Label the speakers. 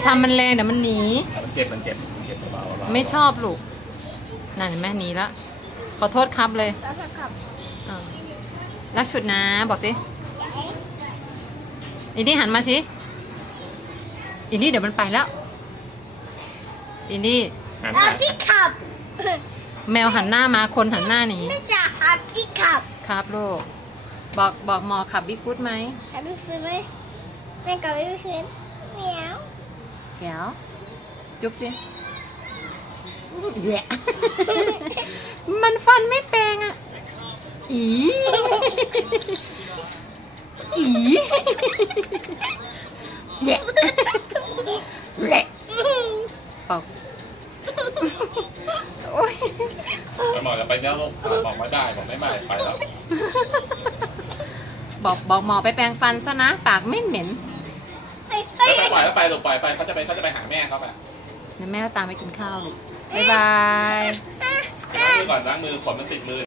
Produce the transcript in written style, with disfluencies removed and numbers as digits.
Speaker 1: ทำมันแรงเดี๋ยวมันหนี
Speaker 2: มันเจ็บมันเจ็บเบาๆ
Speaker 1: ไม่ชอบลูกนั่นเห็นไหมหนีแล้วขอโทษครับเลยรักชุดนะบอกสิอินดี้หันมาสิอินดี้เดี๋ยวมันไปแล้วอินดี้
Speaker 3: พี่ขับ
Speaker 1: แมวหันหน้ามาคนหันหน้าหนี
Speaker 3: ไม่จะขับพี่ขับ
Speaker 1: ครับลูกบอกหมอขับบิ๊กฟุตไหม
Speaker 3: ขับบิ๊กฟุตไหมไม่ขับบิ๊กฟุตเหมียว
Speaker 1: เดี๋ยวจุ๊บสิแย่ มันฟันไม่แปลงอ่ะอีแย่แหละบอกโอ๊ย
Speaker 2: หมอจะไปแล้วลูกบอกไม่ได้บอกไม่ได้ไปแล้ว
Speaker 1: บอกหมอไปแปรงฟันซะนะปากไม่เหม็น
Speaker 2: ปล่อยไปลูกปล่อยไปเขาจะไปหาแม่เขาไป
Speaker 1: เดี๋ยวแม่ก็ตามไปกินข้าวลูกบ๊ายบาย
Speaker 2: ล้างมือก่อนล้างมือขนมันติดมือ